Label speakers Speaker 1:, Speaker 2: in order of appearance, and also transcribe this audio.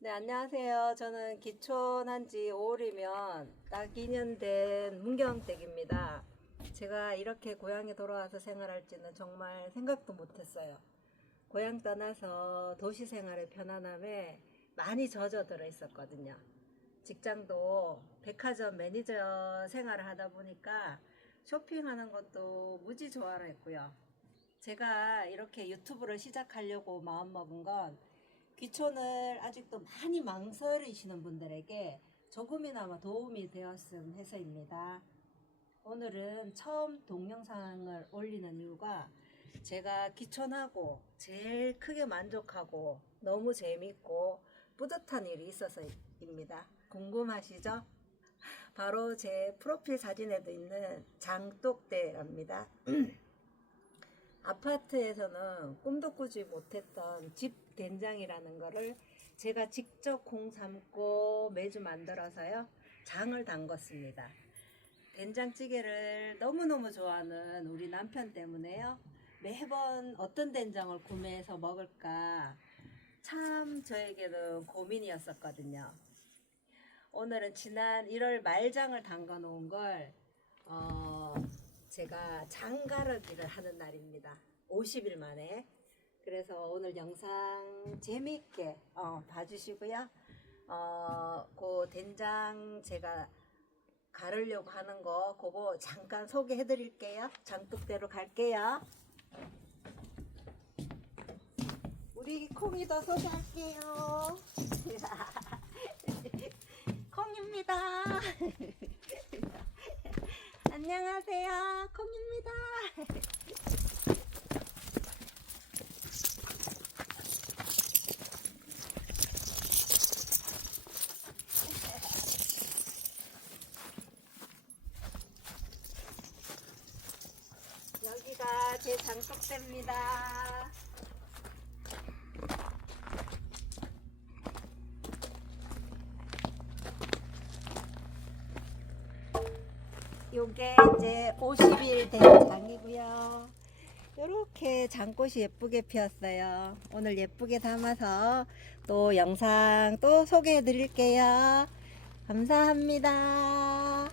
Speaker 1: 네, 안녕하세요. 저는 기촌한 지 5월이면 딱 2년 된 문경댁입니다. 제가 이렇게 고향에 돌아와서 생활할지는 정말 생각도 못했어요. 고향 떠나서 도시 생활의 편안함에 많이 젖어들어 있었거든요. 직장도 백화점 매니저 생활을 하다 보니까 쇼핑하는 것도 무지 좋아했고요. 제가 이렇게 유튜브를 시작하려고 마음먹은 건 귀촌을 아직도 많이 망설이시는 분들에게 조금이나마 도움이 되었음 해서입니다. 오늘은 처음 동영상을 올리는 이유가 제가 귀촌하고 제일 크게 만족하고 너무 재밌고 뿌듯한 일이 있어서입니다. 궁금하시죠? 바로 제 프로필 사진에도 있는 장독대랍니다. 아파트에서는 꿈도 꾸지 못했던 집 된장이라는 거를 제가 직접 공 삼고 매주 만들어서요 장을 담궜습니다. 된장찌개를 너무너무 좋아하는 우리 남편 때문에요 매번 어떤 된장을 구매해서 먹을까 참 저에게는 고민이었었거든요. 오늘은 지난 1월 말장을 담가 놓은 걸 어, 제가 장가르기를 하는 날입니다. 50일 만에. 그래서 오늘 영상 재미있게 어, 봐주시고요. 어, 그 된장 제가 가르려고 하는 거 그거 잠깐 소개해 드릴게요. 장독대로 갈게요. 우리 콩이도 소개할게요. 콩입니다. 안녕하세요. 콩입니다. 여기가 제 장독대입니다. 요게 이제 50일 된 장이고요. 이렇게 장꽃이 예쁘게 피었어요. 오늘 예쁘게 담아서 또 영상 또 소개해 드릴게요. 감사합니다.